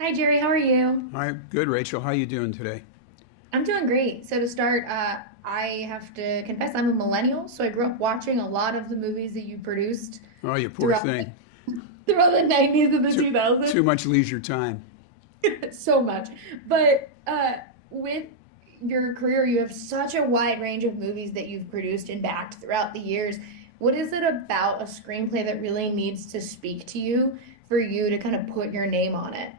Hi, Jerry. How are you? Hi, good, Rachel. How you doing today? I'm doing great. So to start, I have to confess I'm a millennial, so I grew up watching a lot of the movies that you produced Oh, you poor throughout thing. throughout the 90s and the Too 2000s. much leisure time. So much. But with your career, you have such a wide range of movies that you've produced and backed throughout the years. What is it about a screenplay that really needs to speak to you for you to kind of put your name on it?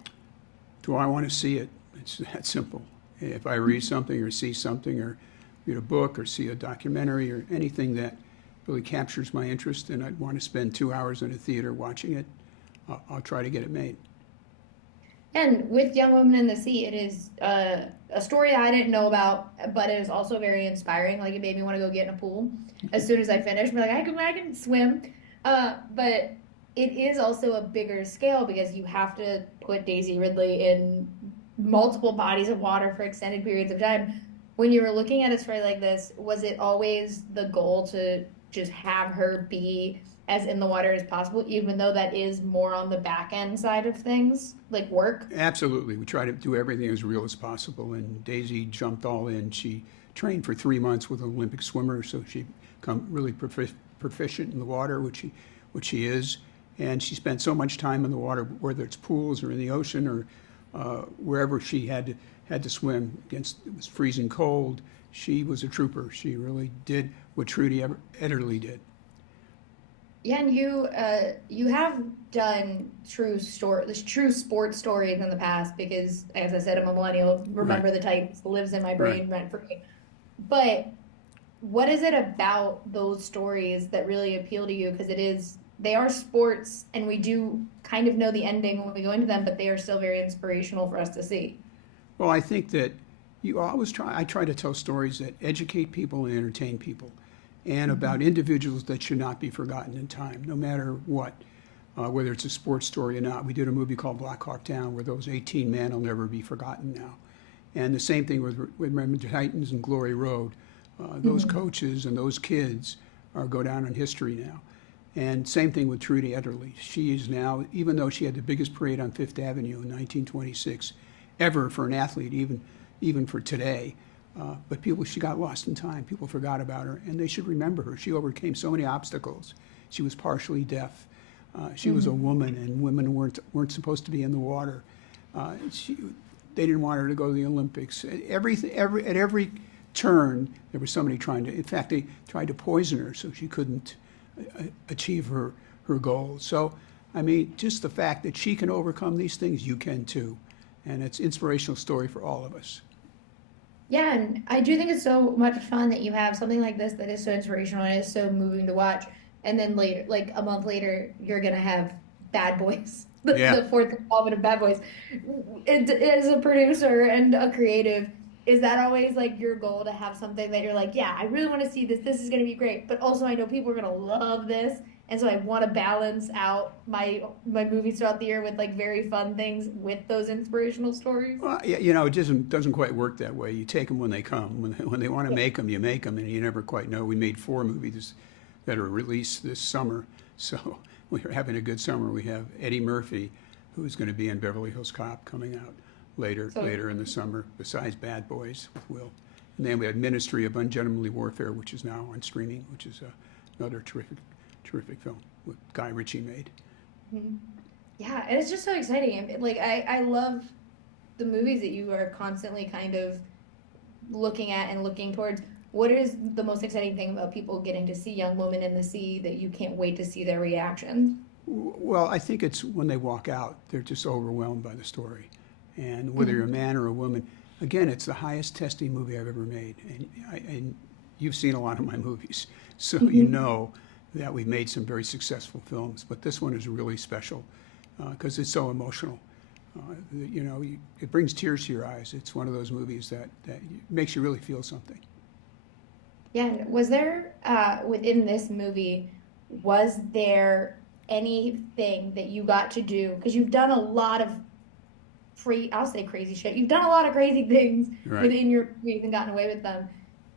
Do I want to see it? It's that simple. If I read something or see something or read a book or see a documentary or anything that really captures my interest and I'd want to spend 2 hours in a theater watching it, I'll try to get it made. And with Young Women in the Sea, it is a story that I didn't know about, but it is also very inspiring. Like it made me want to go get in a pool as soon as I finished. Be like, I can swim. But it is also a bigger scale because you have to put Daisy Ridley in multiple bodies of water for extended periods of time. When you were looking at a story like this, was it always the goal to just have her be as in the water as possible, even though that is more on the back end side of things, like work? Absolutely. We try to do everything as real as possible. And Daisy jumped all in. She trained for 3 months with an Olympic swimmer, so she become really proficient in the water, which she is. And she spent so much time in the water, whether it's pools or in the ocean or wherever she had to swim against it was freezing cold. She was a trooper. She really did what Trudy Ederle did. Yeah, and you have done true sports stories in the past because, as I said, I'm a millennial. Right, Remember the Titans lives in my right. brain rent free. But what is it about those stories that really appeal to you? Because they are sports, and we do kind of know the ending when we go into them, but they are still very inspirational for us to see. Well, I think that I try to tell stories that educate people and entertain people, and about Mhm. individuals that should not be forgotten in time, no matter what, whether it's a sports story or not. We did a movie called Black Hawk Down where those 18 men will never be forgotten now. And the same thing with Remember the Titans and Glory Road. Those Mhm. coaches and those kids go down in history now. And same thing with Trudy Ederle. She is now, even though she had the biggest parade on Fifth Avenue in 1926 ever for an athlete, even for today, but she got lost in time. People forgot about her, and they should remember her. She overcame so many obstacles. She was partially deaf. She was a Mhm. woman, and women weren't supposed to be in the water. She, they didn't want her to go to the Olympics. At every turn, there was somebody trying to. In fact, they tried to poison her so she couldn't achieve her goals. So, I mean, just the fact that she can overcome these things, you can too, and it's an inspirational story for all of us. Yeah, and I do think it's so much fun that you have something like this that is so inspirational and is so moving to watch. And then later, like a month later, you're gonna have Bad Boys, Yeah. the fourth installment of Bad Boys. As a producer and a creative, is that always like your goal to have something that you're like, yeah, I really want to see this. This is gonna be great, but also I know people are gonna love this, and so I want to balance out my movies throughout the year with like very fun things with those inspirational stories. Well, yeah, it doesn't quite work that way. You take them when they come. When they want to make them, you make them, and you never quite know. We made 4 movies that are released this summer, so we're having a good summer. We have Eddie Murphy, who is going to be in Beverly Hills Cop, coming out So later in the summer. Besides Bad Boys with Will, and then we had Ministry of Ungentlemanly Warfare, which is now on streaming, which is another terrific film with Guy Ritchie made. mhm. Yeah, and it's just so exciting. And, like I love the movies that you are constantly kind of looking at and looking towards. What is the most exciting thing about people getting to see Young Woman in the Sea that you can't wait to see their reactions? Well, I think it's when they walk out, they're just overwhelmed by the story. And whether you're a Mhm. man or a woman, again, it's the highest testing movie I've ever made. And you've seen a lot of my movies, so you Mhm. know that we've made some very successful films. But this one is really special because it's so emotional. It brings tears to your eyes. It's one of those movies that makes you really feel something. Yeah, and was there within this movie, was there anything that you got to do? Because you've done a lot of I'll say crazy shit. You've done a lot of crazy things Right. within your movies and gotten away with them.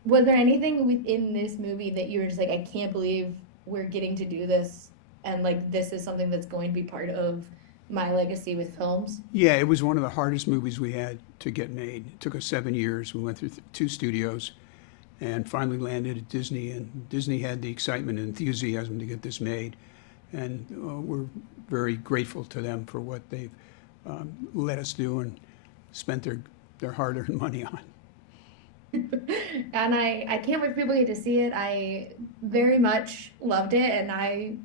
Was there anything within this movie that you were just like, I can't believe we're getting to do this, and like this is something that's going to be part of my legacy with films. Yeah, it was one of the hardest movies we had to get made. It took us 7 years. We went through two studios and finally landed at Disney. And Disney had the excitement and enthusiasm to get this made. And we're very grateful to them for what they've let us do and spent their hard-earned money on. And I can't wait for people to get to see it. I very much loved it, and I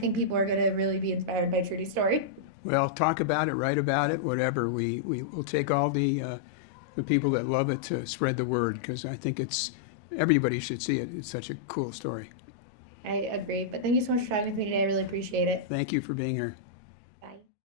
think people are going to really be inspired by Trudy's story. Well, talk about it, write about it, whatever. We will take all the people that love it to spread the word, because I think everybody should see it. It's such a cool story. I agree. But thank you so much for talking with me today. I really appreciate it. Thank you for being here.